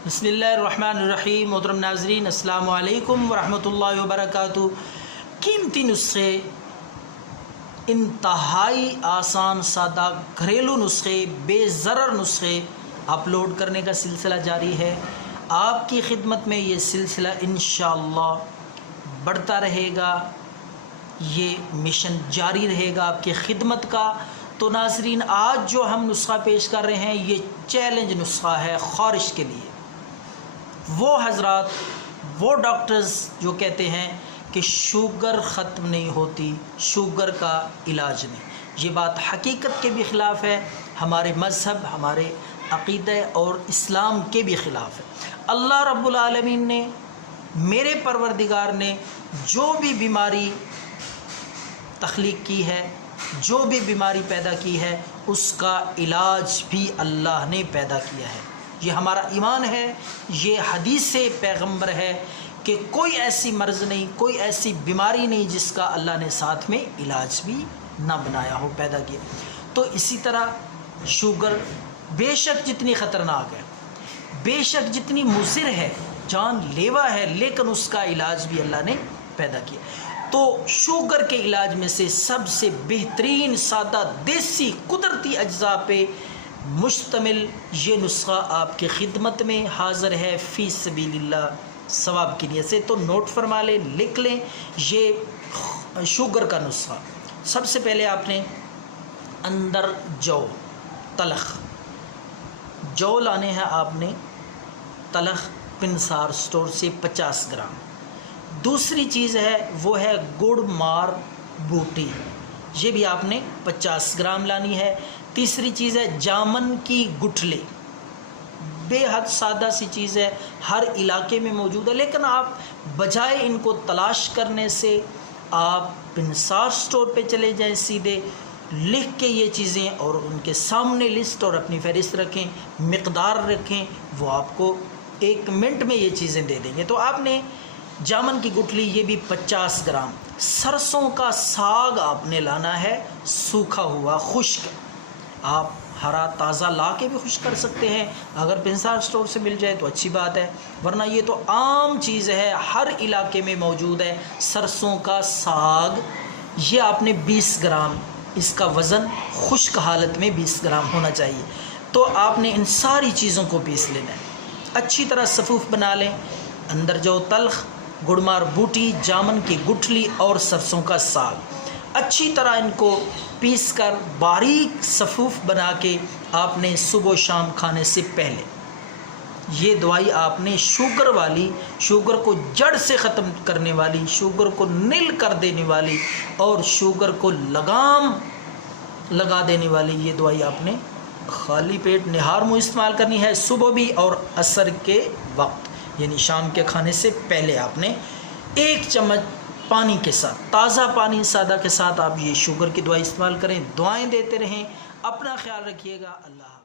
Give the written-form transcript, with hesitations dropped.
बिस्मिल्लाहिर्रहमानिर्रहीम। मोहतरम नाज़रीन, अस्सलाम वालेकुम वरहमतुल्लाहि वबरकातुहू। कीमती नुस्खे, इंतहाई आसान सादा घरेलू नुस्खे, बेज़रर नुस्खे अपलोड करने का सिलसिला जारी है। आपकी खिदमत में ये सिलसिला इंशाअल्लाह बढ़ता रहेगा, ये मिशन जारी रहेगा आपकी खिदमत का। तो नाज़रीन, आज जो हम नुस्खा पेश कर रहे हैं ये चैलेंज नुस्खा है ख़ारिश के लिए। वो हज़रात, वो डॉक्टर्स जो कहते हैं कि शुगर ख़त्म नहीं होती, शुगर का इलाज नहीं, ये बात हकीकत के भी ख़िलाफ़ है, हमारे मज़हब, हमारे अक़ीदे और इस्लाम के भी ख़िलाफ़ है। अल्लाह रब्बुल आलमीन ने, मेरे परवरदिगार ने जो भी बीमारी तख्लीक़ की है, जो भी बीमारी पैदा की है, उसका इलाज भी अल्लाह ने पैदा किया है। ये हमारा ईमान है, ये हदीस से पैगम्बर है कि कोई ऐसी मर्ज़ नहीं, कोई ऐसी बीमारी नहीं जिसका अल्लाह ने साथ में इलाज भी ना बनाया हो, पैदा किया। तो इसी तरह शुगर बेशक जितनी ख़तरनाक है, बेशक जितनी मुज़िर है, जानलेवा है, लेकिन उसका इलाज भी अल्लाह ने पैदा किया। तो शुगर के इलाज में से सबसे बेहतरीन सादा देसी कुदरती अज्जा पे मुश्तमिल ये नुस्खा आपकी खिदमत में हाज़िर है फ़ी सबीलिल्लाह, सवाब की नियत से। तो नोट फरमा लें, लिख लें ये शुगर का नुस्खा। सबसे पहले आपने अंदर जौ, तलख जौ लाने हैं आपने, तलख पिनसार स्टोर से 50 ग्राम। दूसरी चीज़ है वो है गुड़ मार बूटी, ये भी आपने 50 ग्राम लानी है। तीसरी चीज़ है जामन की गुठली, बेहद सादा सी चीज़ है, हर इलाके में मौजूद है, लेकिन आप बजाय इनको तलाश करने से आप पिनसार स्टोर पे चले जाएं, सीधे लिख के ये चीज़ें और उनके सामने लिस्ट और अपनी फहरिस्त रखें, मिक़दार रखें, वो आपको 1 मिनट में ये चीज़ें दे देंगे। तो आपने जामन की गुठली, ये भी 50 ग्राम। सरसों का साग आपने लाना है, सूखा हुआ खुश्क, आप हरा ताज़ा ला के भी खुश कर सकते हैं, अगर पिनसार स्टोर से मिल जाए तो अच्छी बात है, वरना ये तो आम चीज़ है, हर इलाके में मौजूद है। सरसों का साग ये आपने 20 ग्राम, इसका वज़न खुश्क हालत में 20 ग्राम होना चाहिए। तो आपने इन सारी चीज़ों को पीस लेना है, अच्छी तरह सफ़ूफ़ बना लें। अंदर जो तल्ख, गुड़मार बूटी, जामन की गुठली और सरसों का साग, अच्छी तरह इनको पीस कर बारीक सफ़ूफ़ बना के आपने सुबह शाम खाने से पहले, ये दवाई आपने शुगर वाली, शुगर को जड़ से ख़त्म करने वाली, शुगर को नील कर देने वाली और शुगर को लगाम लगा देने वाली ये दवाई आपने खाली पेट निहार मुँह इस्तेमाल करनी है, सुबह भी और असर के वक्त, यानी शाम के खाने से पहले आपने 1 चम्मच पानी के साथ, ताज़ा पानी सादा के साथ आप ये शुगर की दवाई इस्तेमाल करें। दुआएं देते रहें, अपना ख्याल रखिएगा। अल्लाह।